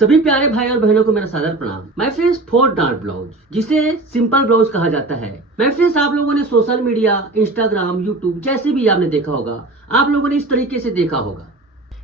सभी प्यारे भाई और बहनों को मेरा सादर प्रणाम। माय फ्रेंड्स, 4 डार्ट ब्लाउज जिसे सिंपल ब्लाउज कहा जाता है। माय फ्रेंड्स, आप लोगों ने सोशल मीडिया, इंस्टाग्राम, यूट्यूब जैसे भी आपने देखा होगा, आप लोगों ने इस तरीके से देखा होगा।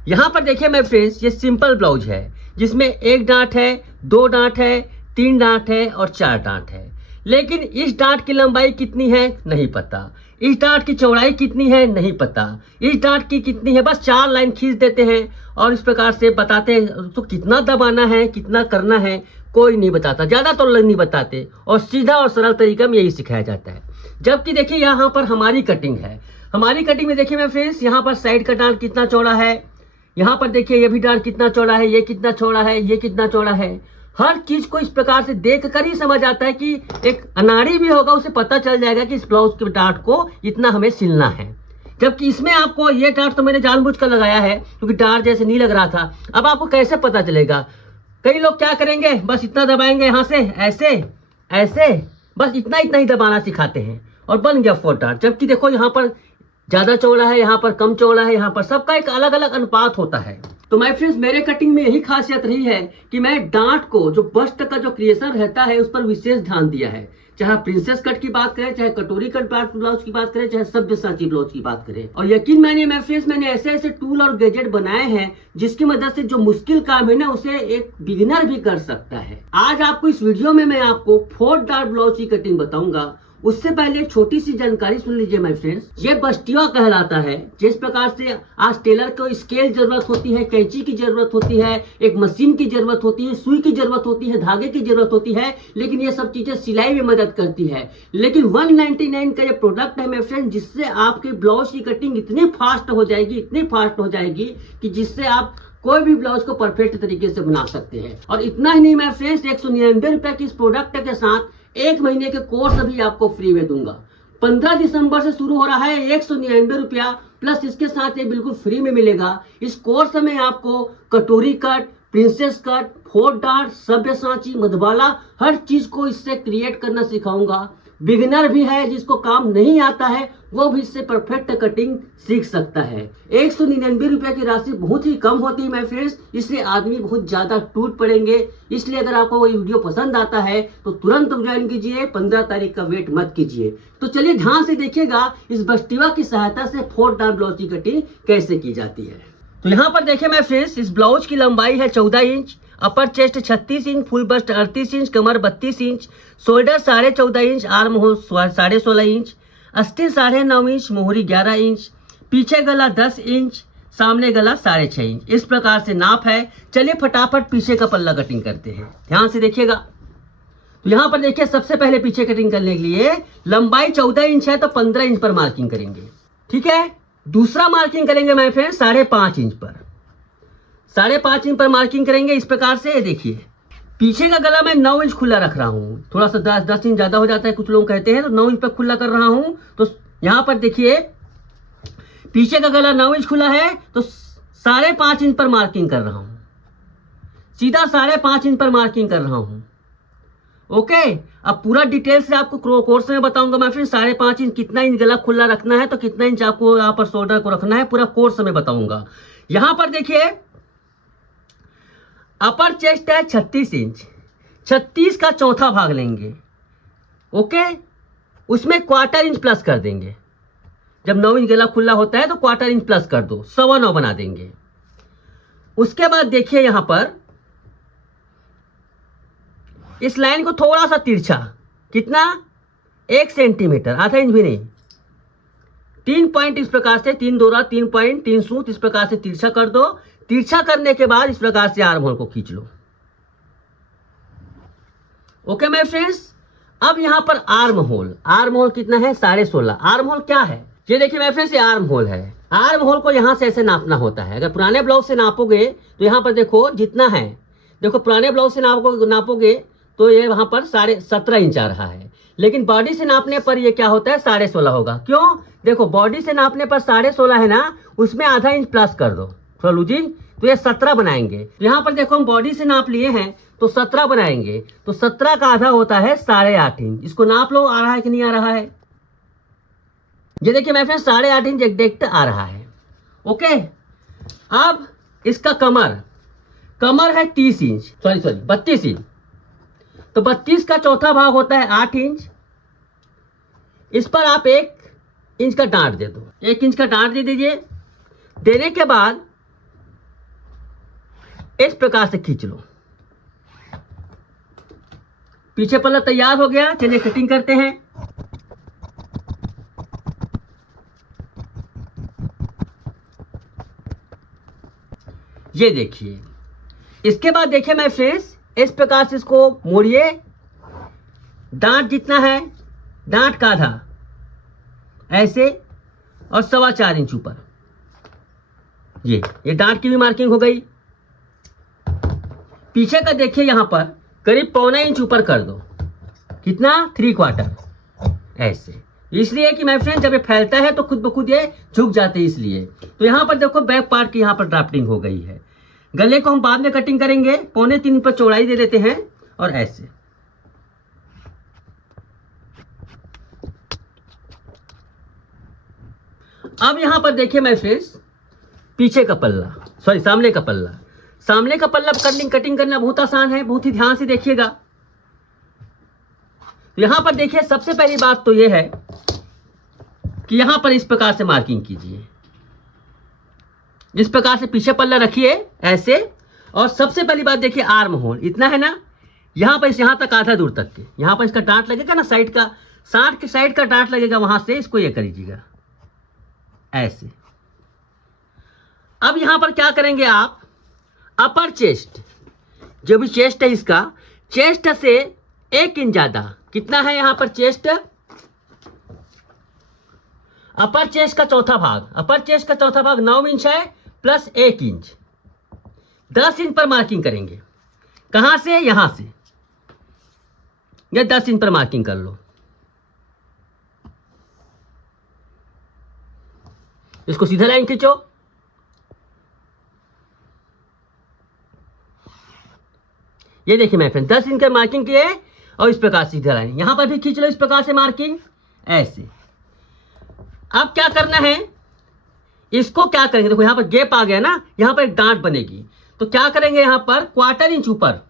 यहाँ पर देखिए माय फ्रेंड्स, ये सिंपल ब्लाउज है जिसमें 1 डांट है, 2 डांट है, 3 डांट है और 4 डांट है। लेकिन इस डांट की लंबाई कितनी है नहीं पता, इस डांट की चौड़ाई कितनी है नहीं पता, इस डांट की कितनी है, बस 4 लाइन खींच देते हैं और इस प्रकार से बताते हैं। तो कितना दबाना है, कितना करना है, कोई नहीं बताता, ज्यादा तो लोग नहीं बताते और सीधा और सरल तरीका में यही सिखाया जाता है। जबकि देखिए यहाँ पर हमारी कटिंग है, हमारी कटिंग में देखिए मैं फ्रेंड्स, यहाँ पर साइड का डांट कितना चौड़ा है, यहाँ पर देखिए ये भी डांट कितना चौड़ा है, ये कितना चौड़ा है, ये कितना चौड़ा है। हर चीज को इस प्रकार से देख कर ही समझ आता है कि एक अनाड़ी भी होगा उसे पता चल जाएगा कि इस ब्लाउज के डांट को इतना हमें सिलना है। जबकि इसमें आपको ये डांट तो मैंने जानबूझ कर लगाया है क्योंकि डांट जैसे नहीं लग रहा था। अब आपको कैसे पता चलेगा? कई लोग क्या करेंगे, बस इतना दबाएंगे यहाँ से, ऐसे ऐसे, बस इतना इतना ही दबाना सिखाते हैं और बन गया 4 डांट। जबकि देखो यहाँ पर ज्यादा चौड़ा है, यहाँ पर कम चौड़ा है, यहाँ पर सबका एक अलग अलग अनुपात होता है। तो माय फ्रेंड्स, मेरे कटिंग में यही खासियत रही है कि मैं डांट को, जो बस्ट का जो क्रिएशन रहता है, उस पर विशेष ध्यान दिया है। चाहे प्रिंसेस कट की बात करें, चाहे कटोरी कट ब्लाउज की बात करें, चाहे सब्यसाची ब्लाउज की बात करें। और यकीन मानिए माय फ्रेंड्स, मैंने ऐसे ऐसे टूल और गैजेट बनाए हैं जिसकी मदद से जो मुश्किल काम है ना, उसे एक बिगिनर भी कर सकता है। आज आपको इस वीडियो में मैं आपको 4 डार्ट ब्लाउज की कटिंग बताऊंगा। उससे पहले एक छोटी सी जानकारी सुन लीजिए माय फ्रेंड्स। ये बस्टिया कहलाता है। जिस प्रकार से आज टेलर को स्केल जरूरत होती है, कैंची की जरूरत होती है, एक मशीन की जरूरत होती है, सुई की जरूरत होती है, धागे की जरूरत होती है, लेकिन ये सब चीजें सिलाई में मदद करती है। लेकिन 199 का ये प्रोडक्ट है माय फ्रेंड्स, जिससे आपके ब्लाउज की कटिंग इतनी फास्ट हो जाएगी, इतनी फास्ट हो जाएगी कि जिससे आप कोई भी ब्लाउज को परफेक्ट तरीके से बना सकते हैं। और इतना ही नहीं माय फ्रेंड्स, 199 रुपए की इस प्रोडक्ट के साथ 1 महीने के कोर्स भी आपको फ्री में दूंगा। 15 दिसंबर से शुरू हो रहा है, 199 रुपया प्लस इसके साथ ये बिल्कुल फ्री में मिलेगा। इस कोर्स में आपको katori cut, princess cut, 4 dart, Sabyasachi, Madhubala, हर चीज को इससे क्रिएट करना सिखाऊंगा। बिगिनर भी है, जिसको काम नहीं आता है, वो भी इससे परफेक्ट कटिंग सीख सकता है। 199 रुपए की राशि बहुत ही कम होती है माय फ्रेंड्स, इसलिए आदमी बहुत ज्यादा टूट पड़ेंगे। इसलिए अगर आपको वो वीडियो पसंद आता है तो तुरंत ज्वाइन कीजिए, 15 तारीख का वेट मत कीजिए। तो चलिए ध्यान से देखिएगा इस बस्टिवा की सहायता से 4 डार्ट ब्लाउज की कटिंग कैसे की जाती है। तो यहाँ पर देखिए माय फ्रेंड्स, इस ब्लाउज की लंबाई है 14 inch, upper chest 36 inch, full bust 38 inch, कमर 32 inch, shoulder 14.5 inch, arm hole 16.5 inch, अस्तीन 9.5 इंच, मोहरी 11 इंच, पीछे गला 10 इंच, सामने गला 6.5 इंच। इस प्रकार से नाप है। चलिए फटाफट पीछे का पल्ला कटिंग करते हैं, ध्यान से देखिएगा। तो यहाँ पर देखिए, सबसे पहले पीछे कटिंग करने के लिए लंबाई 14 इंच है तो 15 इंच पर मार्किंग करेंगे, ठीक है। दूसरा मार्किंग करेंगे माय फ्रेंड 5.5 इंच पर, 5.5 इंच पर मार्किंग करेंगे। इस प्रकार से देखिए, पीछे का गला मैं 9 इंच खुला रख रहा हूँ, थोड़ा सा 10 इंच ज्यादा हो जाता है, कुछ लोग कहते हैं, तो 9 इंच पर खुला कर रहा हूँ। तो यहाँ पर देखिए, पीछे का गला 9 इंच खुला है तो 5.5 इंच पर मार्किंग कर रहा हूँ, सीधा 5.5 इंच पर मार्किंग कर रहा हूँ। ओके, अब पूरा डिटेल से आपको कोर्स में बताऊंगा मैं फिर 5.5 इंच कितना इंच गला खुला रखना है, तो कितना इंच आपको यहाँ पर शोल्डर को रखना है, पूरा कोर्स में बताऊंगा। यहाँ पर देखिए, अपर चेस्ट है 36 इंच, 36 का चौथा भाग लेंगे, ओके, उसमें 1/4 इंच प्लस कर देंगे। जब 9 इंच गला खुला होता है तो 1/4 इंच प्लस कर दो, 9.25 बना देंगे। उसके बाद देखिए यहाँ पर इस लाइन को थोड़ा सा तिरछा, कितना, 1 सेंटीमीटर, आधा इंच भी नहीं, 3 पॉइंट इस प्रकार से, 3 दोरा 3 पॉइंट 3 सूत इस प्रकार से तिरछा कर दो। तिरछा करने के बाद इस प्रकार से आर्म होल को खींच लो। ओके माय फ्रेंड्स, अब यहां पर आर्म होल कितना है, 16.5। आर्म होल क्या है, ये देखिए माय फ्रेंड्स, ये आर्म होल है। आर्म होल को यहां से ऐसे नापना होता है। अगर पुराने ब्लाउज से नापोगे तो यहां पर देखो जितना है, देखो पुराने ब्लाउज से नापोगे तो ये वहां पर 17.5 इंच आ रहा है, लेकिन बॉडी से नापने पर ये क्या होता है, 16.5 होगा। क्यों? देखो बॉडी से नापने पर 16.5 है ना, उसमें आधा इंच प्लस कर दो, थोड़ा लूजिंग, तो ये 17 बनाएंगे। यहाँ पर देखो हम बॉडी से नाप लिए हैं तो 17 बनाएंगे, तो 17 का आधा होता है 8.5 इंच। इसको नाप लो, आ रहा है कि नहीं आ रहा है? ये देखिए मैं फ्रेंड 8.5 इंच एग्जैक्ट आ रहा है। ओके, अब इसका कमर कमर है 30 इंच, सॉरी 32 इंच, तो 32 का चौथा भाग होता है 8 इंच। इस पर आप 1 इंच का डांट दे दो, 1 इंच का डांट दे दीजिए। देने के बाद इस प्रकार से खींच लो। पीछे पल्ला तैयार हो गया। चलिए कटिंग करते हैं। ये देखिए, इसके बाद देखिए मैं फ्रेंड्स, इस प्रकार से इसको मोड़िए। डांट जितना है, डांट का आधा ऐसे, और 4.25 इंच ऊपर। ये डांट की भी मार्किंग हो गई। पीछे का देखिए, यहां पर करीब 1.25 इंच ऊपर कर दो। कितना? 3/4 ऐसे। इसलिए कि मैं फ्रेंड जब ये फैलता है तो खुद ब खुद ये झुक जाते हैं, इसलिए। तो यहां पर देखो बैक पार्ट की यहां पर ड्राफ्टिंग हो गई है। गले को हम बाद में कटिंग करेंगे। 3.25 पर चौड़ाई दे देते हैं और ऐसे। अब यहां पर देखिए मैं फ्रेंड्स, पीछे का पल्ला, सॉरी सामने का पल्ला, सामने का पल्ला कटिंग करना बहुत आसान है। बहुत ही ध्यान से देखिएगा। यहां पर देखिए, सबसे पहली बात तो यह है कि यहां पर इस प्रकार से मार्किंग कीजिए। इस प्रकार से पीछे पल्ला रखिए ऐसे। और सबसे पहली बात देखिए, आर्म होल इतना है ना, यहां पर यहां तक आधा दूर तक के, यहां पर इसका डांट लगेगा ना, साइड का, 60 के साइड का डांट लगेगा, वहां से इसको ये करीजिएगा ऐसे। अब यहां पर क्या करेंगे आप, अपर चेस्ट, जो भी चेस्ट है इसका, चेस्ट से 1 इंच ज्यादा, कितना है यहां पर चेस्ट, अपर चेस्ट का चौथा भाग, अपर चेस्ट का चौथा भाग 9 इंच है, प्लस 1 इंच, 10 इंच पर मार्किंग करेंगे। कहां से? यहां से। या 10 इंच पर मार्किंग कर लो। इसको सीधा लाइन खींचो। ये देखिए मैं फ्रेंड 10 इंच का मार्किंग किए, और इस प्रकार सीधा लाइन यहां पर भी खींच लो, इस प्रकार से मार्किंग ऐसे। अब क्या करना है, इसको क्या करेंगे, देखो यहां पर गैप आ गया ना, यहां पर एक डांट बनेगी। तो क्या करेंगे, यहां पर 1/4 इंच ऊपर,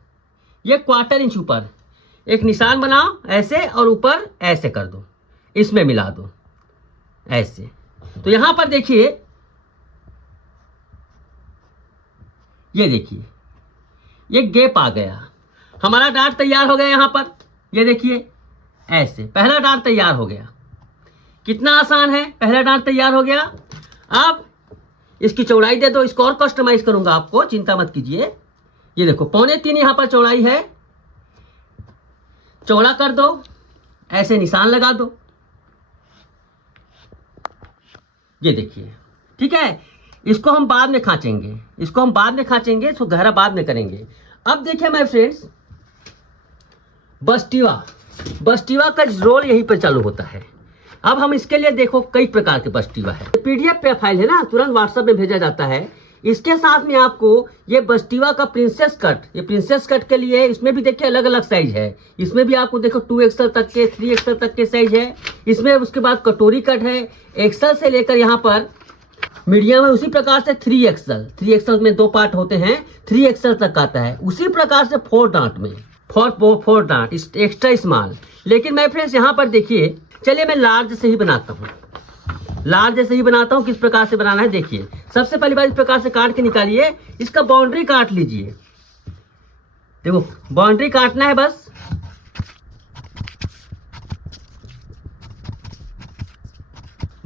ये 1/4 इंच ऊपर एक निशान बनाओ ऐसे, और ऊपर ऐसे कर दो, इसमें मिला दो ऐसे। तो यहां पर देखिए, ये देखिए ये गैप आ गया, हमारा डांट तैयार हो गया। यहां पर ये देखिए ऐसे, पहला डांट तैयार हो गया। कितना आसान है, पहला डांट तैयार हो गया। अब इसकी चौड़ाई दे दो, इसको और कस्टमाइज करूंगा आपको, चिंता मत कीजिए। ये देखो 3.25 यहां पर चौड़ाई है, चौड़ा कर दो, ऐसे निशान लगा दो। ये देखिए, ठीक है। इसको हम बाद में खांचेंगे, इसको गहरा बाद में करेंगे। अब देखिए माय फ्रेंड्स, बस्टीवा का रोल यहीं पर चालू होता है। अब हम इसके लिए देखो, कई प्रकार के बस्टीवा है। पीडीएफ पे फाइल है ना, तुरंत व्हाट्सएप में भेजा जाता है। इसके साथ में आपको ये बस्टीवा का प्रिंसेस कट, ये प्रिंसेस कट के लिए, इसमें भी देखिए अलग अलग साइज है। इसमें भी आपको देखो 2XL तक के, 3XL तक के साइज है इसमें। उसके बाद कटोरी कट है, XL से लेकर यहाँ पर मीडियम है। उसी प्रकार से 3XL में 2 पार्ट होते हैं, 3XL तक आता है। उसी प्रकार से 4 डांट में 4 डांट एक्स्ट्रा स्मॉल। लेकिन मैं फ्रेंड्स यहाँ पर देखिए, चलिए मैं लार्ज से ही बनाता हूँ, किस प्रकार से बनाना है देखिए। सबसे पहली बार इस प्रकार से काट के निकालिए, इसका बाउंड्री काट लीजिए। देखो बाउंड्री काटना है बस।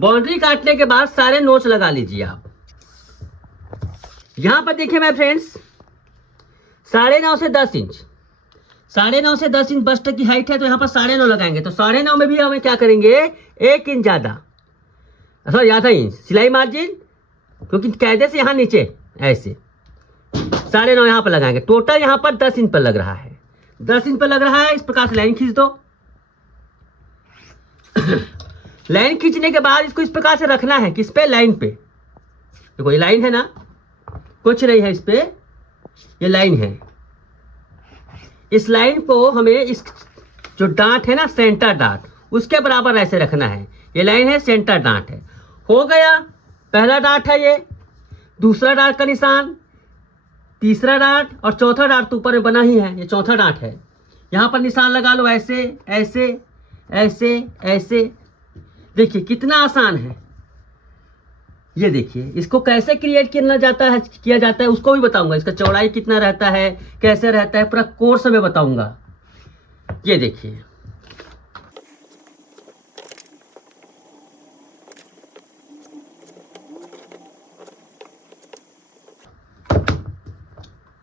बाउंड्री काटने के बाद सारे नोच लगा लीजिए आप। यहां पर देखिए मैं फ्रेंड्स, 9.5 से 10 इंच, 9.5 से 10 इंच बस्ट की हाइट है, तो यहाँ पर 9.5 लगाएंगे। तो 9.5 में भी हमें क्या करेंगे, 1 इंच ज्यादा, सॉरी आधा इंच सिलाई मार्जिन, क्योंकि कायदे से यहाँ नीचे ऐसे 9.5 यहाँ पर लगाएंगे। टोटल यहाँ पर 10 इंच पर लग रहा है, 10 इंच पर लग रहा है। इस प्रकार से लाइन खींच दो। लाइन खींचने के बाद इसको इस प्रकार से रखना है, किस पे, लाइन पे। देखो ये लाइन है ना, कुछ नहीं है इस पे, ये लाइन है। इस लाइन को हमें इस जो डांट है ना, सेंटर डांट, उसके बराबर ऐसे रखना है। ये लाइन है, सेंटर डांट है। हो गया, पहला डांट है ये, दूसरा डांट का निशान, तीसरा डार्ट और चौथा डार्ट तो ऊपर में बना ही है, ये चौथा डार्ट है। यहाँ पर निशान लगा लो ऐसे ऐसे ऐसे ऐसे। देखिए कितना आसान है। ये देखिए इसको कैसे क्रिएट किया जाता है उसको भी बताऊंगा। इसका चौड़ाई कितना रहता है, कैसे रहता है, पूरा कोर्स में बताऊंगा। ये देखिए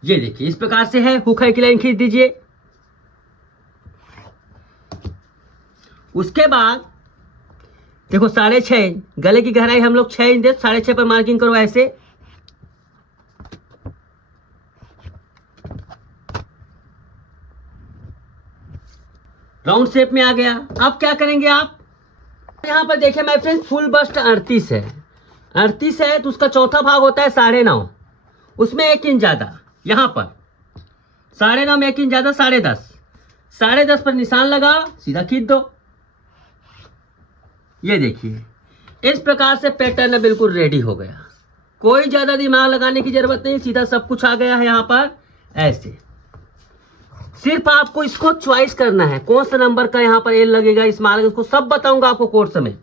ये देखिए इस प्रकार से है। हुक है की लाइन खींच दीजिए। उसके बाद देखो 6.5 गले की गहराई हम लोग 6 इंच दे, 6.5 पर मार्किंग करो ऐसे। राउंड शेप में आ गया। अब क्या करेंगे आप, यहां पर देखिए माय फ्रेंड फुल बस्ट 38 है। 38 है तो उसका चौथा भाग होता है 9.5, उसमें 1 इंच ज्यादा। यहां पर 9.5 में 1 इंच ज्यादा 10.5। 10.5 पर निशान लगा, सीधा खींच दो। ये देखिए इस प्रकार से पैटर्न बिल्कुल रेडी हो गया। कोई ज्यादा दिमाग लगाने की जरूरत नहीं, सीधा सब कुछ आ गया है। यहां पर ऐसे सिर्फ आपको इसको चॉइस करना है, कौन सा नंबर का यहाँ पर एल लगेगा, स्मॉल लगेगा, उसको सब बताऊंगा आपको कोर्स में।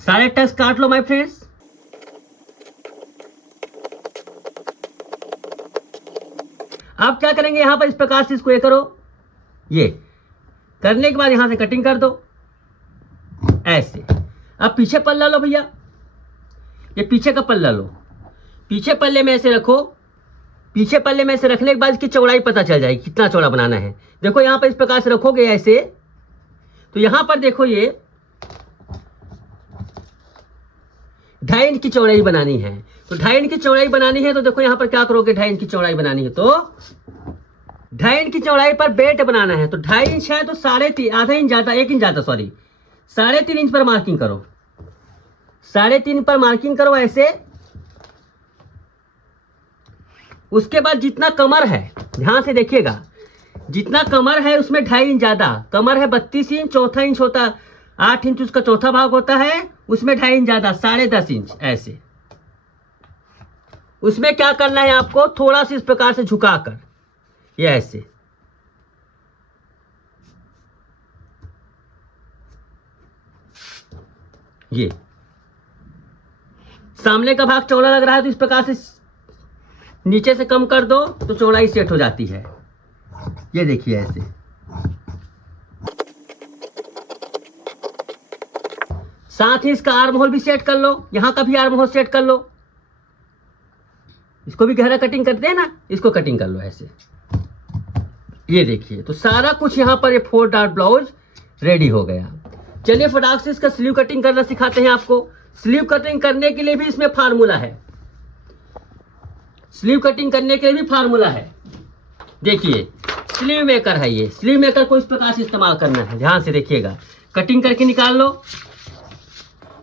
सारे टेस्ट काट लो माय फ्रेंड्स। आप क्या करेंगे, यहां पर इस प्रकार से इसको ये करो। ये करने के बाद यहां से कटिंग कर दो ऐसे। अब पीछे पल्ला लो भैया, ये पीछे का पल्ला लो। पीछे पल्ले में ऐसे रखो। पीछे पल्ले में ऐसे रखने के बाद इसकी चौड़ाई पता चल जाएगी कितना चौड़ा बनाना है। देखो यहां पर इस प्रकार से रखोगे ऐसे, तो यहां पर देखो ये 2.5 इंच की चौड़ाई बनानी है। तो 2.5 इंच की चौड़ाई बनानी है तो देखो यहां पर क्या करोगे, 2.5 इंच की चौड़ाई बनानी है तो 2.5 इंच की चौड़ाई पर बेल्ट बनाना है। तो 2.5 इंच है तो 3.5 आधा इंच ज्यादा, 1 इंच ज्यादा सॉरी, 3.5 इंच पर मार्किंग करो। 3.5 पर मार्किंग करो ऐसे। उसके बाद जितना कमर है, ध्यान से देखिएगा, जितना कमर है उसमें 2.5 इंच ज्यादा। कमर है 32 इंच, चौथा इंच होता 8 इंच, उसका चौथा भाग होता है, उसमें 2.5 इंच ज्यादा 10.5 इंच ऐसे। उसमें क्या करना है आपको, थोड़ा सा इस प्रकार से झुकाकर ये ऐसे। ये सामने का भाग चौड़ा लग रहा है तो इस प्रकार से नीचे से कम कर दो तो चौड़ाई सेट हो जाती है। ये देखिए ऐसे। साथ ही इसका आर्म होल भी सेट कर लो, यहां का भी आर्म होल सेट कर लो। इसको भी गहरा कटिंग करते हैं ना, इसको कटिंग कर लो ऐसे। ये देखिए तो सारा कुछ यहां पर ये 4 डार्ट ब्लाउज रेडी हो गया। चलिए फटाक से इसका स्लीव कटिंग करना सिखाते हैं आपको। स्लीव कटिंग करने के लिए भी इसमें फार्मूला है। स्लीव कटिंग करने के लिए भी फार्मूला है। देखिए स्लीव मेकर है ये। स्लीव मेकर को इस प्रकार से इस्तेमाल करना है, ध्यान से देखिएगा। कटिंग करके निकाल लो।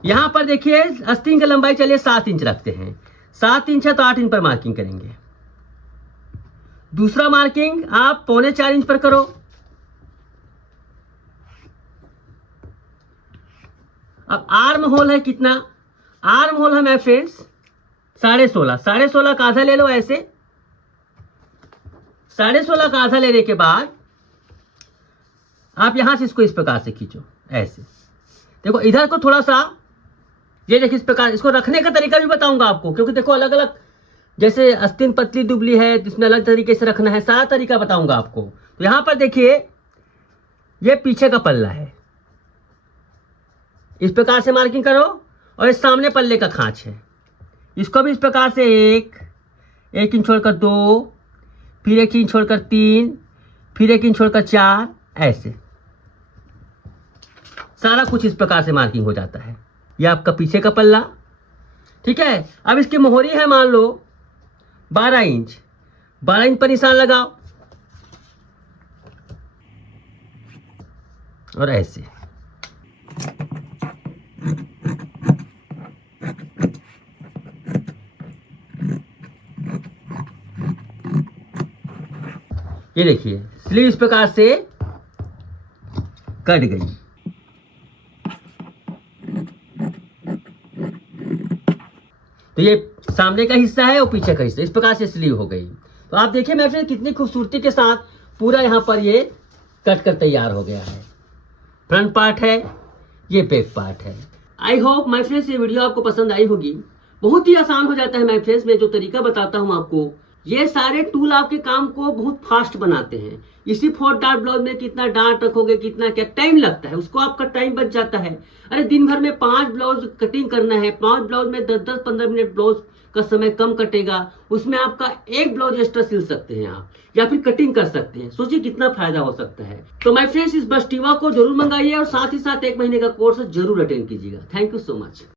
यहां पर देखिए आस्तीन की लंबाई चलिए 7 इंच रखते हैं। 7 इंच है तो 8 इंच पर मार्किंग करेंगे। दूसरा मार्किंग आप 3.25 इंच पर करो। अब आर्म होल है कितना, आर्म होल है मेरे फ्रेंड्स 16.5। 16.5 का आधा ले लो ऐसे। 16.5 का आधा लेने के बाद आप यहां से इसको इस प्रकार से खींचो ऐसे। देखो इधर को थोड़ा सा, ये देखिए इस प्रकार। इसको रखने का तरीका भी बताऊंगा आपको, क्योंकि देखो अलग अलग, जैसे आस्तीन पतली दुबली है इसमें अलग तरीके से रखना है, सारा तरीका बताऊंगा आपको। तो यहां पर देखिए ये पीछे का पल्ला है, इस प्रकार से मार्किंग करो। और इस सामने पल्ले का खांच है, इसको भी इस प्रकार से 1 इंच छोड़कर 2, फिर 1 इंच छोड़कर 3, फिर 1 इंच छोड़कर 4 ऐसे। सारा कुछ इस प्रकार से मार्किंग हो जाता है। यह आपका पीछे का पल्ला, ठीक है। अब इसकी मोहरी है मान लो 12 इंच। 12 इंच पर निशान लगाओ और ऐसे। ये देखिए स्लीव इस प्रकार से कट गई। तो ये सामने का हिस्सा है और पीछे का हिस्सा इस प्रकार से स्लीव हो गई। तो आप देखिए मेरे फ्रेंड कितनी खूबसूरती के साथ पूरा यहाँ पर ये कट कर तैयार हो गया है। फ्रंट पार्ट है, ये बैक पार्ट है। आई होप माय फ्रेंड्स ये वीडियो आपको पसंद आई होगी। बहुत ही आसान हो जाता है माय फ्रेंड्स, मैं जो तरीका बताता हूँ आपको, ये सारे टूल आपके काम को बहुत फास्ट बनाते हैं। इसी 4 डार्ट ब्लाउज में कितना डार्ट रखोगे, कितना क्या टाइम लगता है, उसको आपका टाइम बच जाता है। अरे दिन भर में 5 ब्लाउज कटिंग करना है, 5 ब्लाउज में 10-10-15 मिनट ब्लाउज का समय कम कटेगा, उसमें आपका एक ब्लाउज एक्स्ट्रा सिल सकते हैं आप, या फिर कटिंग कर सकते हैं। सोचिए कितना फायदा हो सकता है। तो माय फ्रेंड्स इस बस्टिवा को जरूर मंगाइए और साथ ही साथ 1 महीने का कोर्स जरूर अटेंड कीजिएगा। Thank you so much.